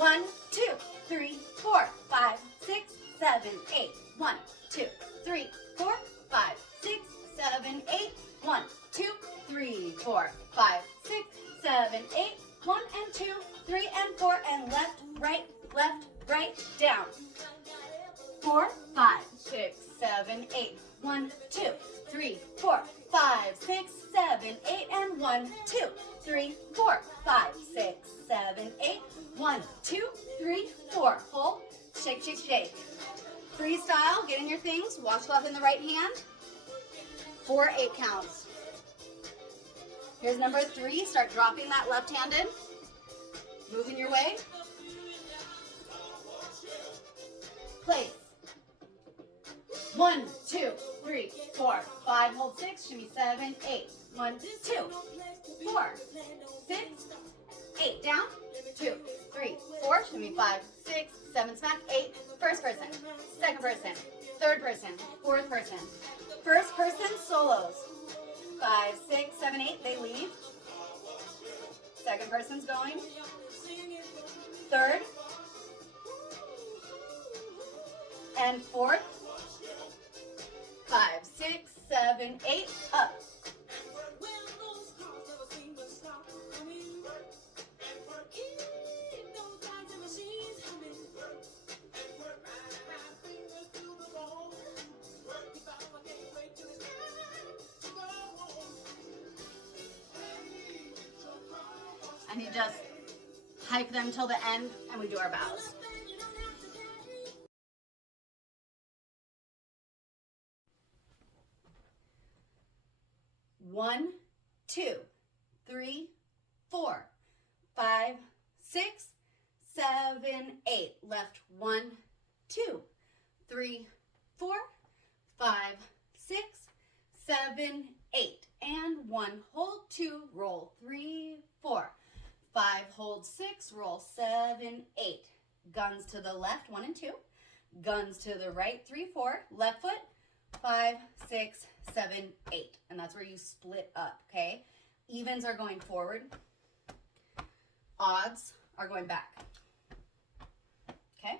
1, 2, 3, 4, 5, 6, 7, 8. 1, 2, 3, 4, 5, 6, 7, 8. 1, 2, 3, 4, 5, 6, 7, 8. 1 and 2, 3 and 4, and left, right, down. 4, 5, 6, 7, 8. 1, 2, 3, 4, 5, 6, 7, 8, and 1, 2, 3, 4, 5, 6, 7, 8. 1, 2, 3, 4. Hold, shake, shake, shake. Freestyle, get in your things, washcloth in the right hand. 4 8 counts. Here's number 3, start dropping that left hand in. Moving your way. Place. 1, 2, 3, 4, 5, hold 6, shimmy 7, 8. 1, 2, 4, 6, 8, down. 2, 3, 4, shimmy 5, 6, 7, smack, 8. First person, second person, third person, fourth person. First person solos. 5, 6, 7, 8, they leave. Second person's going. Third. And fourth. 5, 6, 7, 8, up. And you just hype them till the end, and we do our bows. One, 2, 3, 4, 5, 6, 7, 8. Left 1, 2, 3, 4, 5, 6, 7, 8. And 1, hold 2, roll 3, 4. 5, hold 6, roll 7, 8. Guns to the left, 1 and 2. Guns to the right, 3, 4. Left foot, 5, 6, 7, 8. And that's where you split up, okay? Evens are going forward. Odds are going back. Okay?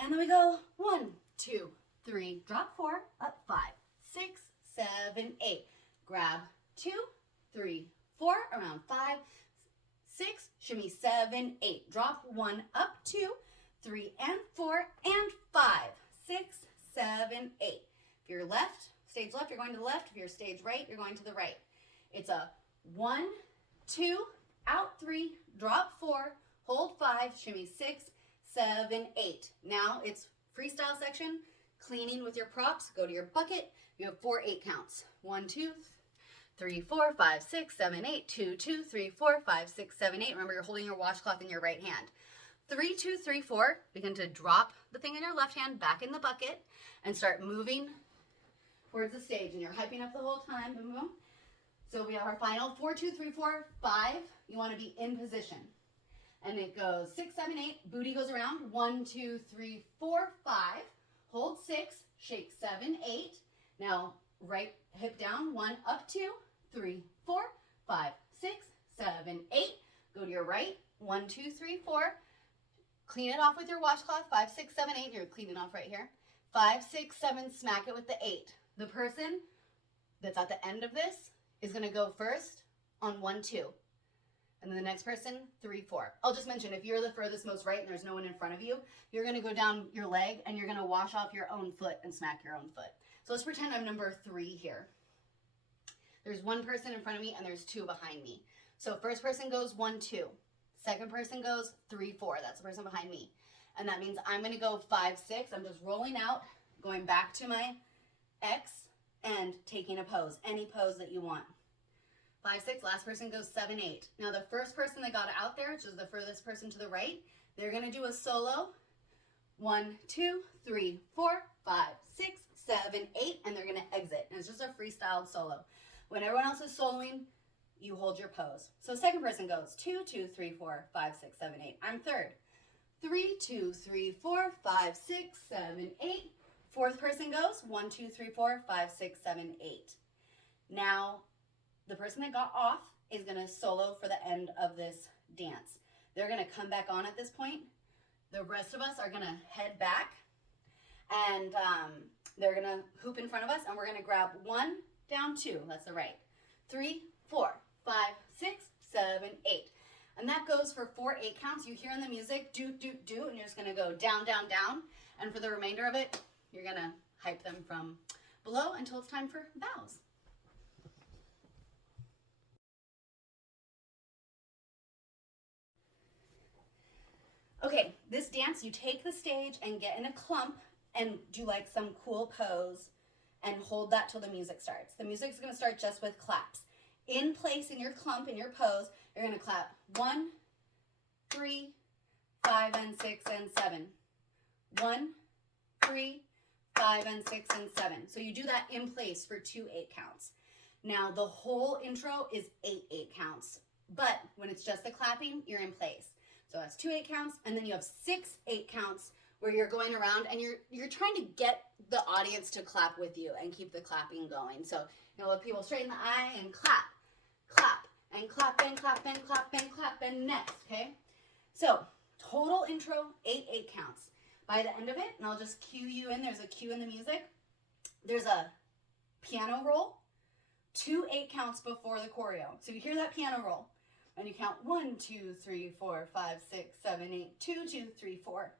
And then we go 1, 2, 3, drop 4, up 5, 6, 7, 8. Grab 2, 3, 4, around 5, 6, shimmy 7, 8. Drop 1, up 2, 3 and 4, and 5, 6, 7, 8. If you're left, stage left, you're going to the left. If you're stage right, you're going to the right. It's a 1, 2, out 3, drop 4, hold 5, shimmy 6, 7, 8. Now it's freestyle section, cleaning with your props. Go to your bucket. You have 4 8 counts. 1, 2, 3, 4, 5, 6, 7, 8. 2, 2, 3, 4, 5, 6, 7, 8. Remember, you're holding your washcloth in your right hand. 3, 2, 3, 4. Begin to drop the thing in your left hand back in the bucket and start moving towards the stage. And you're hyping up the whole time. Boom, boom. So we have our final 4, 2, 3, 4, 5. You want to be in position. And it goes 6, 7, 8. Booty goes around. 1, 2, 3, 4, 5. Hold 6. Shake 7, 8. Now right hip down. 1, up 2, 3, 4, 5, 6, 7, 8. Go to your right. 1, 2, 3, 4. Clean it off with your washcloth. 5, 6, 7, 8. You're cleaning off right here. 5, 6, 7. Smack it with the 8. The person that's at the end of this is going to go first on 1, 2. And then the next person, 3, 4. I'll just mention, if you're the furthest most right and there's no one in front of you, you're going to go down your leg and you're going to wash off your own foot and smack your own foot. So let's pretend I'm number 3 here. There's one person in front of me and there's 2 behind me. So first person goes 1, 2. Second person goes 3, 4. That's the person behind me. And that means I'm going to go 5, 6. I'm just rolling out, going back to my X and taking a pose. Any pose that you want. 5, 6, last person goes 7, 8. Now the first person that got out there, which is the furthest person to the right, they're going to do a solo. 1, 2, 3, 4, 5, 6, 7, 8, and they're going to exit. And it's just a freestyle solo. When everyone else is soloing, you hold your pose. So second person goes 2, 2, 3, 4, 5, 6, 7, 8. I'm third. 3, 2, 3, 4, 5, 6, 7, 8. Fourth person goes 1, 2, 3, 4, 5, 6, 7, 8. Now, the person that got off is going to solo for the end of this dance. They're gonna come back on at this point. The rest of us are gonna head back, and they're gonna hoop in front of us, and we're gonna grab 1, down 2, that's the right, 3, 4, 5, 6, 7, 8. And that goes for 4 8 counts. You hear in the music, do, do, do, and you're just gonna go down, down, down. And for the remainder of it, you're gonna hype them from below until it's time for bows. Okay, this dance, you take the stage and get in a clump and do like some cool pose and hold that till the music starts. The music's gonna start just with claps. In place in your clump, in your pose, you're gonna clap 1, 3, 5, and 6, and 7. 1, 3, 5, and 6, and 7. So you do that in place for 2 8 counts. Now the whole intro is 8 8 counts, but when it's just the clapping, you're in place. So that's 2 8 counts, and then you have 6 8 counts where you're going around and you're trying to get the audience to clap with you and keep the clapping going. So you'll look people straight in the eye and clap, clap, and clap, and clap, and clap, and clap, and next, okay? So total intro, 8 8 counts. By the end of it, and I'll just cue you in, there's a cue in the music, there's a piano roll, 2 8 counts before the choreo. So you hear that piano roll, and you count 1, 2, 3, 4, 5, 6, 7, 8, 2, 2, 3, 4.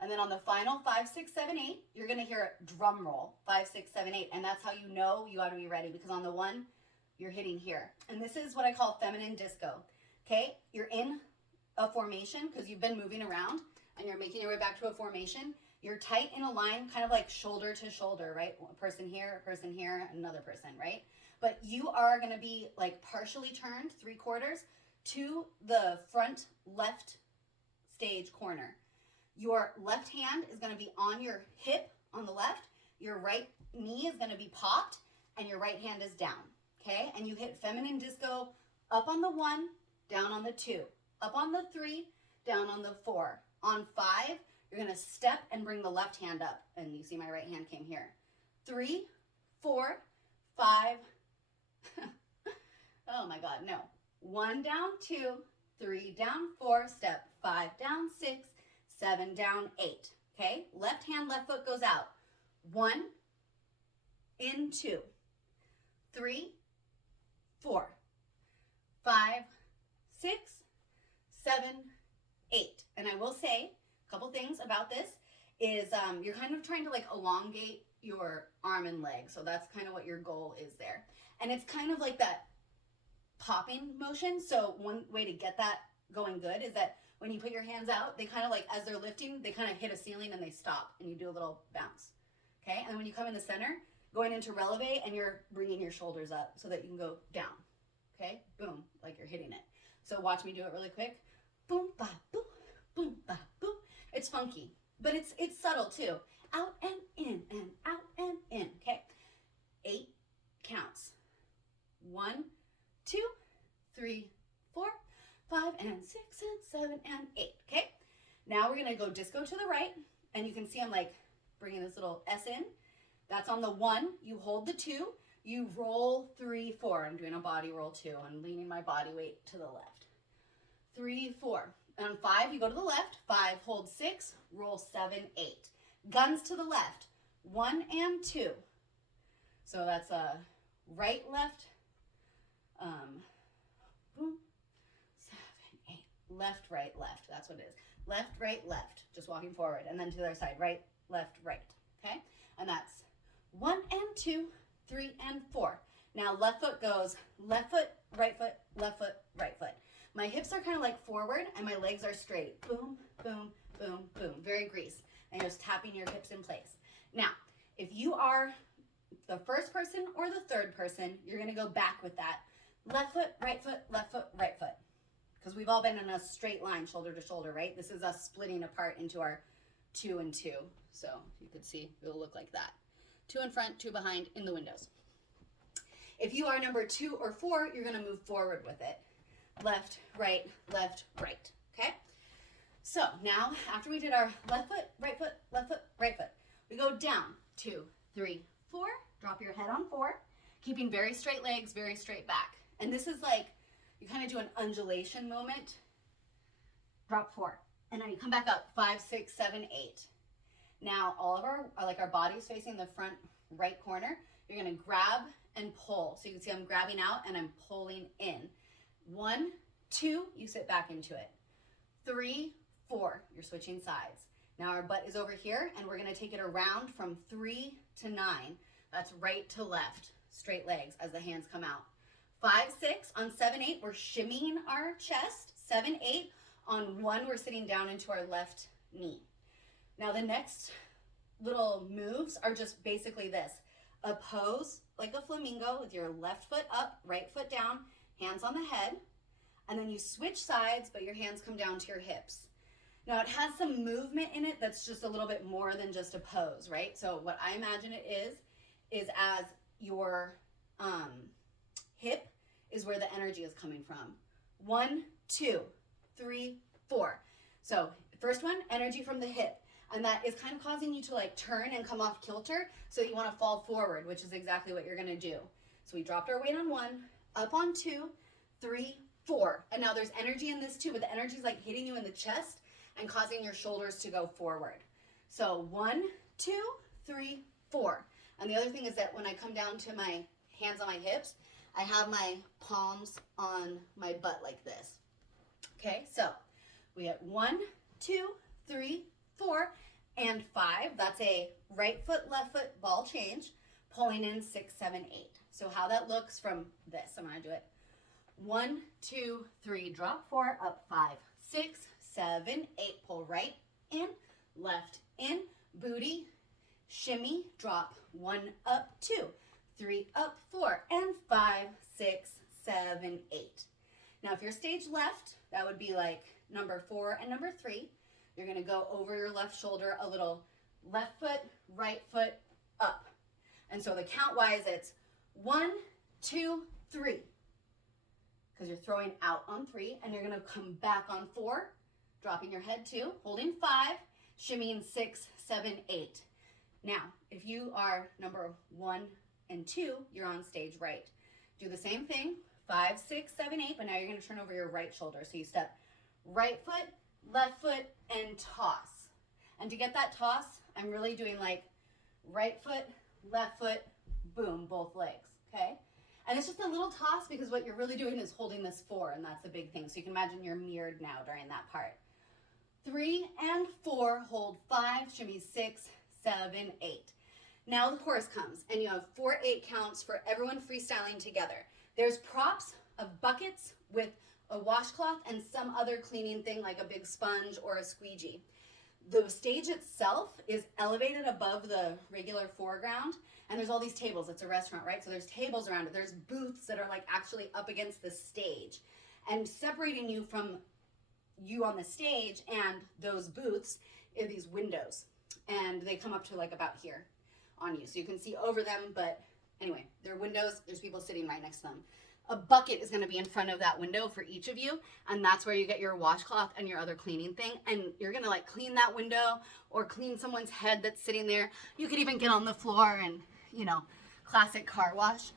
And then on the final 5, 6, 7, 8, you're gonna hear a drum roll, 5, 6, 7, 8. And that's how you know you ought to be ready, because on the 1, you're hitting here. And this is what I call feminine disco, okay? You're in a formation because you've been moving around and you're making your way back to a formation. You're tight in a line, kind of like shoulder to shoulder, right? A person here, another person, right? But you are gonna be like partially turned, 3/4, to the front left stage corner. Your left hand is gonna be on your hip on the left, your right knee is gonna be popped, and your right hand is down, okay? And you hit feminine disco up on the 1, down on the 2, up on the 3, down on the 4. On 5, you're gonna step and bring the left hand up, and you see my right hand came here. 3, 4, 5, oh my God, no. 1 down, 2, 3 down, 4, step, 5 down, 6, 7 down, 8, okay? Left hand, left foot goes out. 1, in 2, 3, 4, 5, 6, 7, 8. And I will say a couple things about this is you're kind of trying to like elongate your arm and leg. So that's kind of what your goal is there. And it's kind of like that popping motion. So one way to get that going good is that when you put your hands out, they kind of like, as they're lifting, they kind of hit a ceiling and they stop and you do a little bounce. Okay. And when you come in the center, going into releve, and you're bringing your shoulders up so that you can go down. Okay. Boom. Like you're hitting it. So watch me do it really quick. Boom, ba, boom, boom, ba, boom. It's funky, but it's subtle too. Out and in and out and in. Okay. 8 counts. 1, 2, 3, 4, 5, and 6, and 7, and 8. Okay. Now we're gonna go disco to the right, and you can see I'm like bringing this little S in. That's on the 1. You hold the 2. You roll 3, 4. I'm doing a body roll too. I'm leaning my body weight to the left. 3, 4. And on 5, you go to the left. 5, hold 6, roll 7, 8. Guns to the left. 1 and 2. So that's a right, left, boom, 7, 8. Left, right, left. That's what it is. Left, right, left. Just walking forward. And then to the other side. Right, left, right. Okay? And that's 1 and 2, 3 and 4. Now left foot goes left foot, right foot, left foot, right foot. My hips are kind of like forward and my legs are straight. Boom, boom, boom, boom. Very grease. And you're just tapping your hips in place. Now, if you are the first person or the third person, you're going to go back with that. Left foot, right foot, left foot, right foot. Because we've all been in a straight line, shoulder to shoulder, right? This is us splitting apart into our 2 and 2. So you could see it'll look like that. 2 in front, 2 behind in the windows. If you are number 2 or 4, you're going to move forward with it. Left, right, okay? So now, after we did our left foot, right foot, left foot, right foot, we go down, 2, 3, 4, drop your head on 4, keeping very straight legs, very straight back. And this is like, you kind of do an undulation moment. drop 4. And then you come back up, 5, 6, 7, 8. Now all of our body's facing the front right corner. You're gonna grab and pull. So you can see I'm grabbing out and I'm pulling in. 1, 2, you sit back into it. 3, 4, you're switching sides. Now our butt is over here and we're gonna take it around from 3 to 9. That's right to left, straight legs as the hands come out. 5, 6, on 7, 8, we're shimmying our chest. 7, 8, on 1, we're sitting down into our left knee. Now the next little moves are just basically this. A pose like a flamingo with your left foot up, right foot down, hands on the head, and then you switch sides, but your hands come down to your hips. Now it has some movement in it that's just a little bit more than just a pose, right? So what I imagine it is as your hip is where the energy is coming from. 1, 2, 3, 4. So first one, energy from the hip. And that is kind of causing you to like turn and come off kilter. So you want to fall forward, which is exactly what you're going to do. So we dropped our weight on 1, up on 2, 3, 4. And now there's energy in this too, but the energy is like hitting you in the chest and causing your shoulders to go forward. So 1, 2, 3, 4. And the other thing is that when I come down to my hands on my hips, I have my palms on my butt like this. Okay, so we have 1, 2, 3, 4, and 5. That's a right foot, left foot ball change, pulling in 6, 7, 8. So how that looks from this, I'm gonna do it. 1, 2, 3, drop 4, up 5, 6, 7, 8, pull right in, left in, booty, shimmy, drop 1, up 2, 3, up 4, and 5, 6, 7, 8. Now if you're stage left, that would be like number 4 and number 3. You're gonna go over your left shoulder a little, left foot, right foot, up. And so the count wise, it's 1, 2, 3. Because you're throwing out on 3, and you're gonna come back on 4, dropping your head 2, holding 5, shimmying 6, 7, 8. Now, if you are number 1 and 2, you're on stage right. Do the same thing, 5, 6, 7, 8, but now you're gonna turn over your right shoulder. So you step right foot, left foot, and toss. And to get that toss, I'm really doing like right foot, left foot, boom, both legs, okay? And it's just a little toss because what you're really doing is holding this 4, and that's the big thing. So you can imagine you're mirrored now during that part. 3 and 4, hold 5, shimmy 6, 7, 8. Now the chorus comes, and you have 4, 8 counts for everyone freestyling together. There's props of buckets with a washcloth and some other cleaning thing like a big sponge or a squeegee. The stage itself is elevated above the regular foreground, and there's all these tables. It's a restaurant, right? So there's tables around it. There's booths that are like actually up against the stage, and separating you from you on the stage and those booths are these windows, and they come up to like about here on you. So you can see over them, but anyway, they're windows. There's people sitting right next to them. A bucket is going to be in front of that window for each of you, and that's where you get your washcloth and your other cleaning thing, and you're going to like clean that window or clean someone's head that's sitting there. You could even get on the floor and, you know, classic car wash.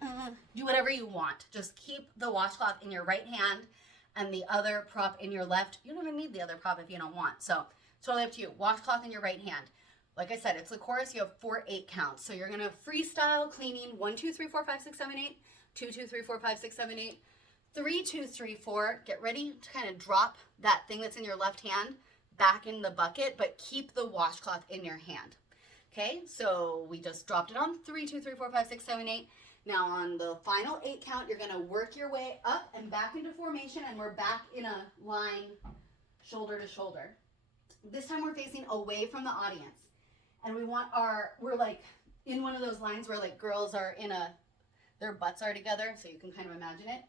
Do whatever you want. Just keep the washcloth in your right hand and the other prop in your left. You don't even need the other prop if you don't want. So it's totally up to you. Washcloth in your right hand. Like I said, it's the chorus. You have 4, 8 counts. So you're going to freestyle cleaning 1, 2, 3, 4, 5, 6, 7, 8. 2, 2, 3, 4, 5, 6, 7, 8. 3, 2, 3, 4. Get ready to kind of drop that thing that's in your left hand back in the bucket, but keep the washcloth in your hand. Okay, so we just dropped it on 3, 2, 3, 4, 5, 6, 7, 8. Now on the final 8 count, you're going to work your way up and back into formation, and we're back in a line shoulder to shoulder. This time we're facing away from the audience, and we're like in one of those lines where like girls are in their butts are together, so you can kind of imagine it.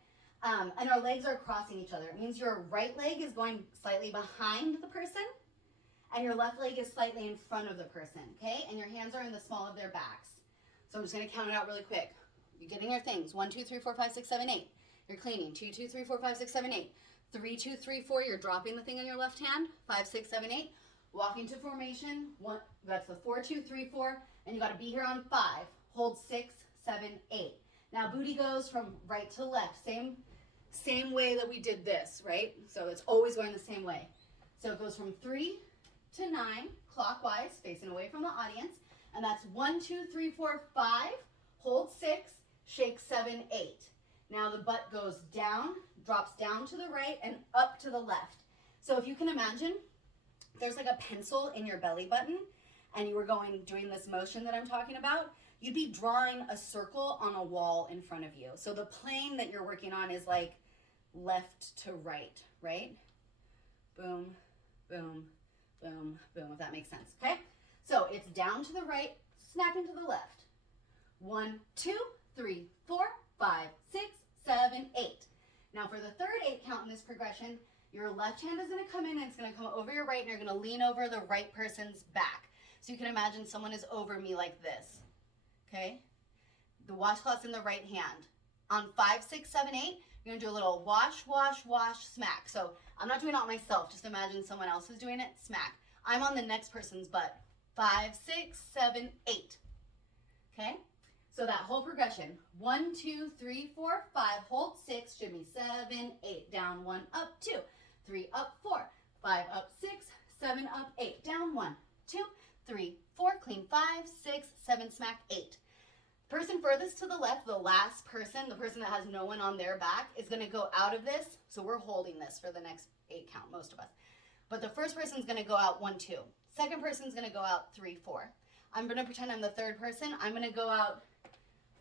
And our legs are crossing each other. It means your right leg is going slightly behind the person, and your left leg is slightly in front of the person, okay? And your hands are in the small of their backs. So I'm just gonna count it out really quick. You're getting your things. 1, 2, 3, 4, 5, 6, 7, 8. You're cleaning. 2, 2, 3, 4, 5, 6, 7, 8. 3, 2, 3, 4. You're dropping the thing on your left hand. 5, 6, 7, 8. Walking to formation. 1. That's the 4, 2, 3, 4. And you got to be here on 5. Hold 6, 7, 8. Now booty goes from right to left. Same way that we did this, right? So it's always going the same way. So it goes from 3 to 9 clockwise, facing away from the audience. And that's 1, 2, 3, 4, 5. Hold 6, shake 7, 8. Now the butt goes down, drops down to the right and up to the left. So if you can imagine, there's like a pencil in your belly button and you were doing this motion that I'm talking about, you'd be drawing a circle on a wall in front of you. So the plane that you're working on is like left to right, right? Boom, boom, boom, boom, if that makes sense, okay? So it's down to the right, snapping to the left. 1, 2, 3, 4, 5, 6, 7, 8. Now for the third 8 count in this progression, your left hand is going to come in and it's going to come over your right and you're going to lean over the right person's back. So you can imagine someone is over me like this, okay? The washcloth's in the right hand. On 5, 6, 7, 8, you're going to do a little wash, wash, wash, smack. So I'm not doing it on myself. Just imagine someone else is doing it, smack. I'm on the next person's butt. 5, 6, 7, 8. Okay? So that whole progression. 1, 2, 3, 4, 5. Hold 6. Shimmy 7, 8. Down 1, up 2. 3, up 4. 5, up 6. 7, up 8. Down 1, 2, 3, 4. Clean 5, 6, 7. Smack 8. Person furthest to the left, the last person, the person that has no one on their back, is going to go out of this. So we're holding this for the next 8 count, most of us. But the first person's going to go out 1, 2. Second person's going to go out 3, 4. I'm going to pretend I'm the third person. I'm going to go out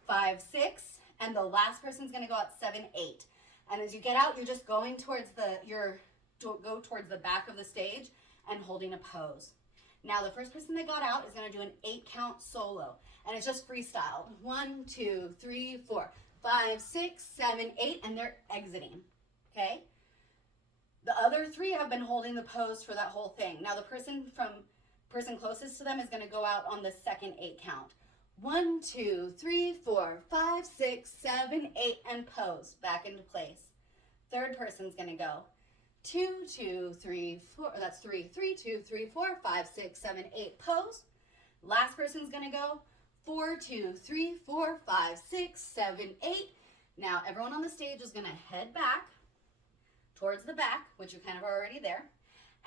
5, 6. And the last person's going to go out 7, 8. And as you get out, you're just going towards go towards the back of the stage and holding a pose. Now the first person that got out is going to do an 8 count solo. And it's just freestyle. 1, 2, 3, 4, 5, 6, 7, 8. And they're exiting. Okay? The other 3 have been holding the pose for that whole thing. Now the person closest to them is going to go out on the second 8 count. 1, 2, 3, 4, 5, 6, 7, 8, and pose back into place. Third person's going to go 2, 2, 3, 4. That's 3, 3, 2, 3, 4, 5, 6, 7, 8. Pose. Last person's going to go 4, 2, 3, 4, 5, 6, 7, 8. Now everyone on the stage is going to head back towards the back, which you're kind of already there.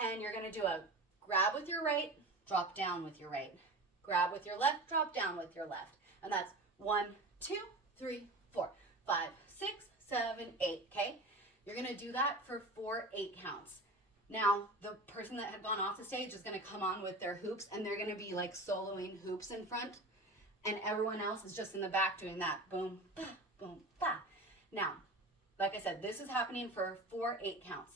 And you're going to do a grab with your right, drop down with your right. Grab with your left, drop down with your left. And that's 1, 2, 3, 4, 5, 6, 7, 8, okay? You're going to do that for 4 8 counts. Now, the person that had gone off the stage is going to come on with their hoops, and they're going to be like soloing hoops in front, and everyone else is just in the back doing that. Boom, ba, boom, ba. Now, like I said, this is happening for 4 8 counts.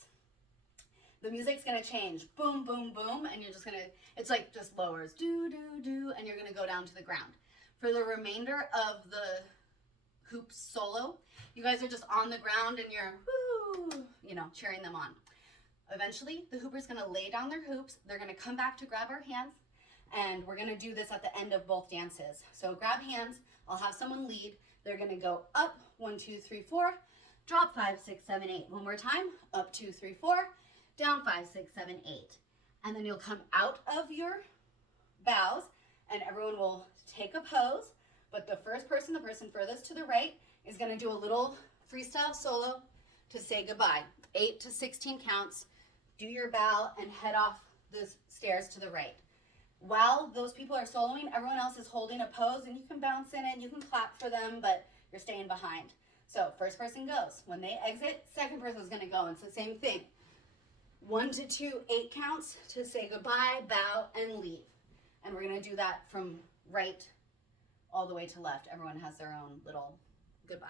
The music's going to change. Boom, boom, boom, and you're just going to, it's like just lowers. Do, do, do, and you're going to go down to the ground. For the remainder of the hoop solo, you guys are just on the ground and you're, woo, cheering them on. Eventually, the hooper's going to lay down their hoops. They're going to come back to grab our hands, and we're going to do this at the end of both dances. So grab hands. I'll have someone lead. They're going to go up, 1, 2, 3, 4, drop 5, 6, 7, 8. One more time, up, 2, 3, 4, down 5, 6, 7, 8. And then you'll come out of your bows, and everyone will take a pose. But the first person, the person furthest to the right, is going to do a little freestyle solo to say goodbye. 8 to 16 counts. Do your bow and head off the stairs to the right. While those people are soloing, everyone else is holding a pose, and you can bounce in it, you can clap for them, but you're staying behind. So first person goes. When they exit, second person is going to go. And it's the same thing. 1 to 2 8 counts to say goodbye, bow, and leave. And we're going to do that from right all the way to left. Everyone has their own little goodbye.